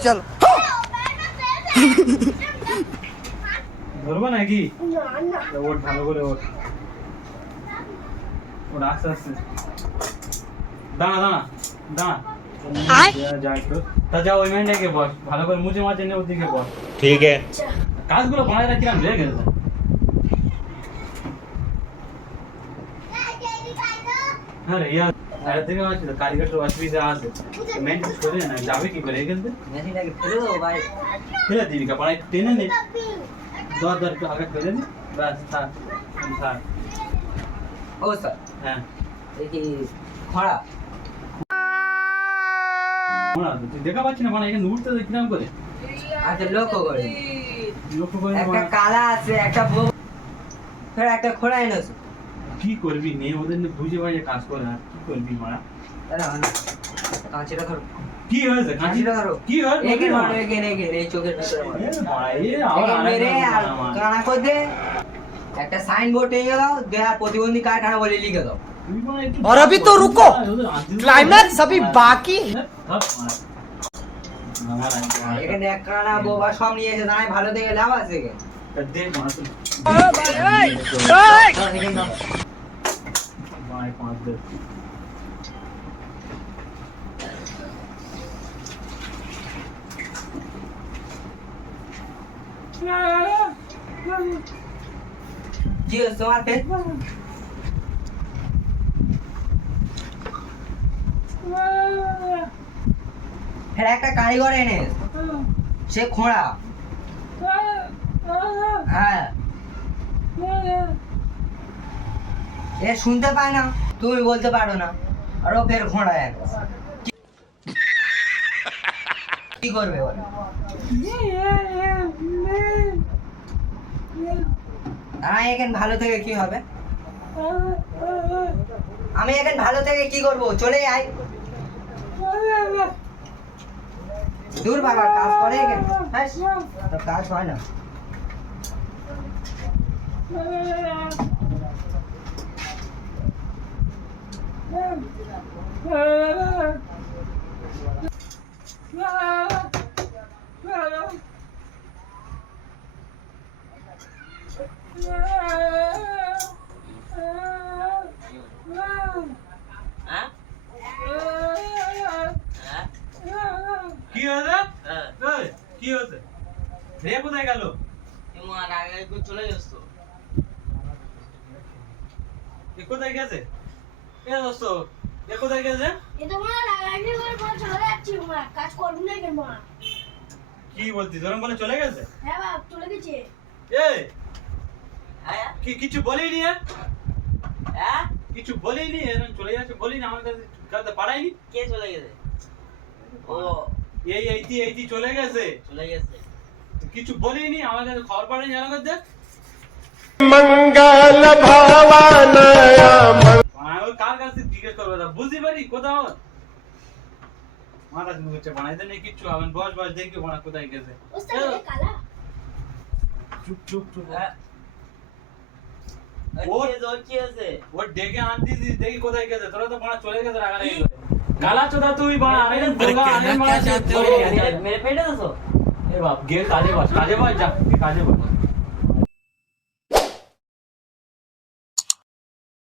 चल ধরবো নাকি ওট ভালো করে ওট ওট আস্তে আস্তে দাঁড়া দাঁড়া দাঁড়া যা একটু তা যা ওই মেয়েটাকে বস ভালো করে মুছে মাছে নেব দিকে বস ঠিক আছে কাজগুলো বানায় রাখলাম রে গেলে হ্যাঁ রিয়া থেকে আছে তো অসুবিধা আছে। মেন করে না যাবে কি করে এখান থেকে? ফেলে দেবো ভাই। ফেলে দিবি কাপড় টেনে নে। দর দর একটু আগে ফেলে দি ব্যাস থাক থাক। ও স্যার হ্যাঁ। এই কি খরা? শোনা তুই দেখা পাচ্ছি না মানে এখানে উঠতে কিরাম করে? আচ্ছা লক্ষ্য করে লক্ষ্য করে একটা কালা আছে একটা বউ একটা খোলা এনেছো। কি করবি নে ওদের নিয়ে বুঝে বাজে কাজ করে আর কি করবি মারা আরে হয় না কাঁচিটা ধরো কি হয়েছে কাঁচি কাঁচিটা ধরো কি হয়েছে এখানে মারো এখানে এখানে এই চোখের ভিতরে মারো এ মারা, এ আবার এখানে আরেক মেরে আর মারা মার। কানা করে দে একটা সাইন বোর্ড নিয়ে দাও দেহার প্রতিবন্ধী কারখানা বলে লিখে দাও তুই মানে একটু और अभी तो रुको ওদের আদিল- क्लाइमैक्स अभी बाकी है থাক মারা। আমার আর মারা। এখানে এক কানা বোবা সব নিয়ে এসে দাঁড়ায় ভালো থেকে লাভ আছে এখানে দাও। পাঁচ দে। কি হচ্ছে তোমার একটা কারিগর এনে সে খোঁড়া হ্যাঁ এ শুনতে পায় না, তুমি বলতে পারো না। আর ও ফের ঘোড়া এক কি করবে বলো আমি এখানে ভালো থেকে কি হবে? আমি এখানে ভালো থেকে কি করব? চলে আই দূর বাবা, কাজ করে এখানে। কাজ হয় না। কি হয়েছে? এই, কি হয়েছে? রে কোথায় গেল? চলে যাচ্ছ। এ কোথায় গেছে? ये दोस्तों देखो देख कैसे ये तो माँ लगाने पर बहुत चले अच्छी हूँ मैं काज कर लूँ लेकिन माँ की बोलती धर्म बोले चले कैसे है बाप चले गए ए आया की कुछ बोले नहीं है हाँ कुछ बोले नहीं है ना चले जाते बोले ना हमारे का तो पढ़ाई नहीं के चले गए ओ ये यही थी यही थी चले गए चले गए से कुछ नहीं हमारे का खबर पढ़ने जा रहा था मंगल भावना या আমি কার কাছে জিজ্ঞেস করব তা? বুঝতে পারি কোথাও? মাথা করছে বানাইতে নেই কিচ্ছু না। বস বস দেখি বানা কোথায় গেছে। কালা? চুপ চুপ চুপ। ও ওর কি আছে ও ডেকে আনতি দেখি কোথায় গেছে। তোরা তো বানা চলে গেছে গালা চোদা তুই বানা আমি বোকা আমি মারা মেরে পেটে দেছো এ বাপ গে কাজে বস কাজে বস যা কাজে বস।